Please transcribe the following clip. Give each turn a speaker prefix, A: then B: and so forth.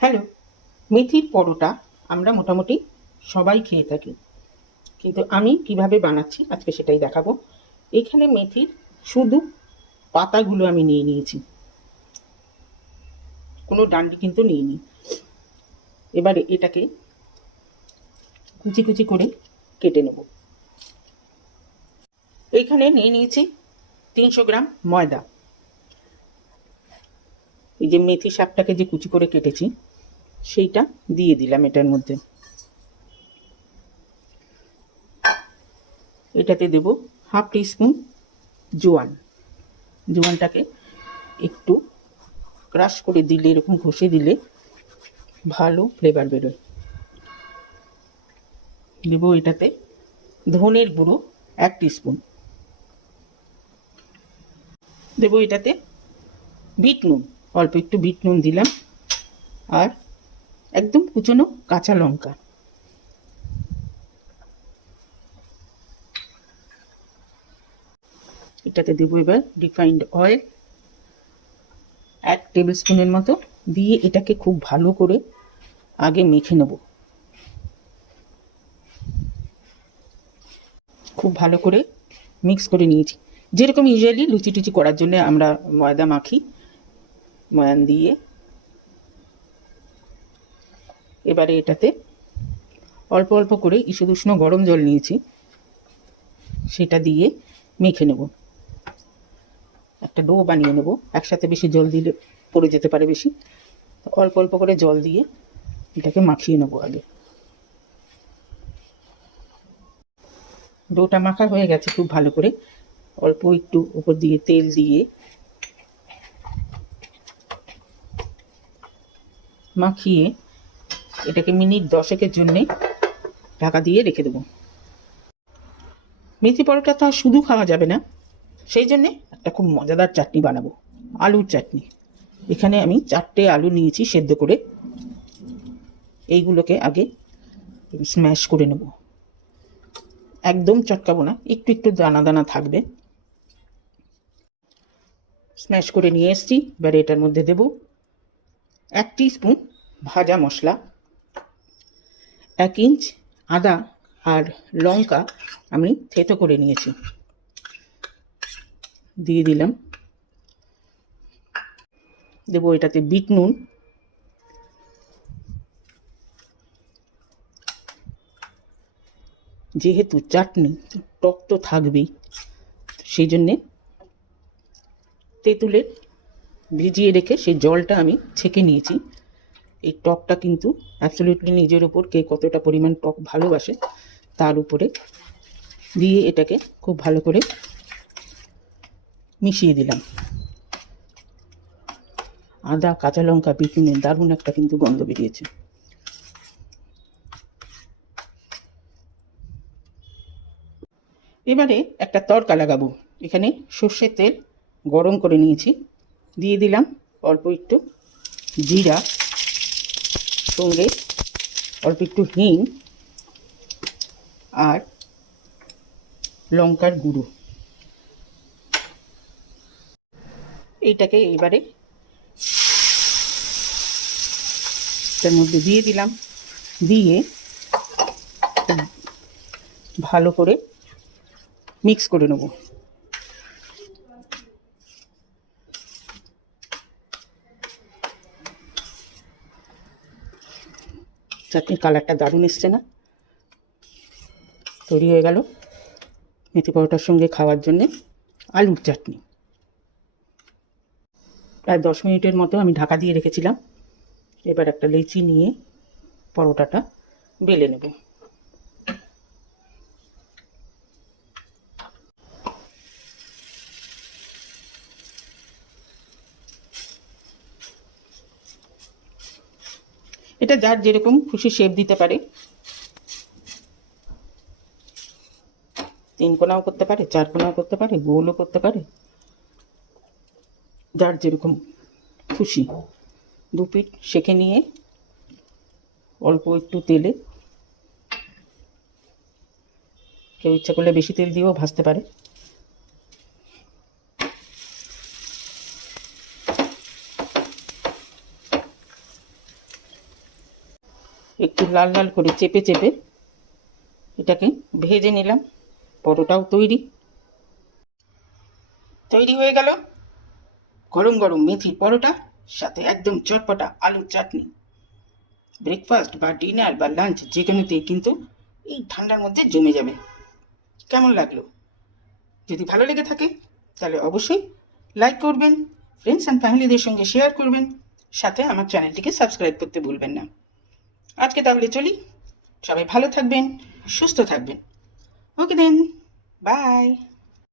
A: Hello, মেথির পরোটা আমরা মোটামুটি সবাই খেয়ে থাকি। কিন্তু আমি কীভাবে বানাচ্ছি আজকে সেটাই দেখাবো। এখানে মেথির শুধু পাতাগুলো আমি নিয়ে নিয়েছি। কোনো ডান্ডি কিন্তু নিইনি। এবারে এটাকে কুচি কুচি করে কেটে নেব। এইখানে নিয়ে নিয়েছি তিনশো গ্রাম ময়দা। এই যে মেথি শাকটাকে যে কুচি করে কেটেছি সেইটা দিয়ে দিলাম এটার মধ্যে। এটাতে দেব হাফ টিস্পুন জোয়ান। জোয়ানটাকে একটু ক্রাশ করে দিলে, এরকম ঘষে দিলে ভালো ফ্লেভার বেরোয়। দেব এটাতে ধনের গুঁড়ো এক টিস্পুন। দেব এটাতে বিট নুন, অল্প একটু বিট নুন দিলাম। আর একদম কুচনো কাঁচা লঙ্কা। এটাতে দেবো এবার রিফাইন্ড অয়েল এক টেবিল স্পুনের মতো দিয়ে এটাকে খুব ভালো করে আগে মেখে নেব। খুব ভালো করে মিক্স করে নিয়েছি। যেরকম ইউজুয়ালি লুচি টুচি করার জন্য আমরা ময়দা মাখি, ময়ান দিয়ে এবারে এটাতে অল্প অল্প করে ঈষদ উষ্ণ গরম জল নিয়েছি। সেটা দিয়ে মেখে নেব। একটা ডো বানিয়ে নেব। একসাথে বেশি জল দিলে পড়ে যেতে পারে বেশি। অল্প অল্প করে জল দিয়ে এটাকে মাখিয়ে নেব আগে। ডোটা মাখা হয়ে গেছে খুব ভালো করে। অল্প একটু উপর দিয়ে তেল দিয়ে মাখিয়ে এটাকে মিনিট দশেকের জন্যে ঢাকা দিয়ে রেখে দেবো। মেথি পরোটা তো আর শুধু খাওয়া যাবে না। সেই জন্যে একটা খুব মজাদার চাটনি বানাবো, আলুর চাটনি। এখানে আমি চারটে আলু নিয়েছি সেদ্ধ করে। এইগুলোকে আগে স্ম্যাশ করে নেব। একদম চটকাবো না, একটু একটু দানা দানা থাকবে। স্ম্যাশ করে নিয়ে এসছি, এবারে এটার মধ্যে দেব এক স্পুন ভাজা মশলা। এক ইঞ্চ আদা আর লঙ্কা আমি থেতো করে নিয়েছি। দিয়ে দিলাম। দেবো এটাতে বিট নুন। যেহেতু চাটনি টক তো থাকবেই, সেই জন্যে তেঁতুলের ভিজিয়ে রেখে সেই জলটা আমি ছেঁকে নিয়েছি। এই টকটা কিন্তু অ্যাবসলিউটলি নিজের ওপর কে কতটা পরিমাণ টক ভালোবাসে, তার উপরে দিয়ে এটাকে খুব ভালো করে মিশিয়ে দিলাম। আদা, কাঁচা লঙ্কা বিটুনে দারুণ একটা কিন্তু গন্ধ বেরিয়েছে। এবারে একটা তড়কা লাগাবো। এখানে সর্ষের তেল গরম করে নিয়েছি। দিয়ে দিলাম অল্প একটু জিরা। সঙ্গে অল্প একটু হিং আর লঙ্কার গুঁড়ো। এইটাকে এবারে তার মধ্যে দিয়ে দিলাম। দিয়ে ভালো করে মিক্স করে নেব। চাটনির কালারটা দারুণ এসছে না। তৈরি হয়ে গেল মেথি পরোটার সঙ্গে খাওয়ার জন্যে আলুর চাটনি। প্রায় দশ মিনিটের মতো আমি ঢাকা দিয়ে রেখেছিলাম। এবার একটা লেচি নিয়ে পরোটাটা বেলে নেব। এটা যার যেরকম খুশি শেপ দিতে পারে। তিন কোনাও করতে পারে, চার কোনাও করতে পারে, গোলও করতে পারে। যার যেরকম খুশি। দু পিঠ সেঁকে নিয়ে অল্প একটু তেলে কেউ ইচ্ছা করলে বেশি তেল দিয়েও ভাজতে পারে। একটু লাল লাল করে চেপে চেপে এটাকে ভেজে নিলাম। পরোটাও তৈরি। তৈরি হয়ে গেল গরম গরম মেথির পরোটা, সাথে একদম চটপটা আলুর চাটনি। ব্রেকফাস্ট বা ডিনার বা লাঞ্চ যে কোনোতেই কিন্তু এই ঠান্ডার মধ্যে জমে যাবে। কেমন লাগল? যদি ভালো লেগে থাকে, তাহলে অবশ্যই লাইক করবেন ফ্রেন্ডস অ্যান্ড ফ্যামিলিদের সঙ্গে শেয়ার করবেন, সাথে আমার চ্যানেলটিকে সাবস্ক্রাইব করতে ভুলবেন না। আজকে তাহলে চলি। সবাই ভালো থাকবেন সুস্থ থাকবেন। ওকে দেন বাই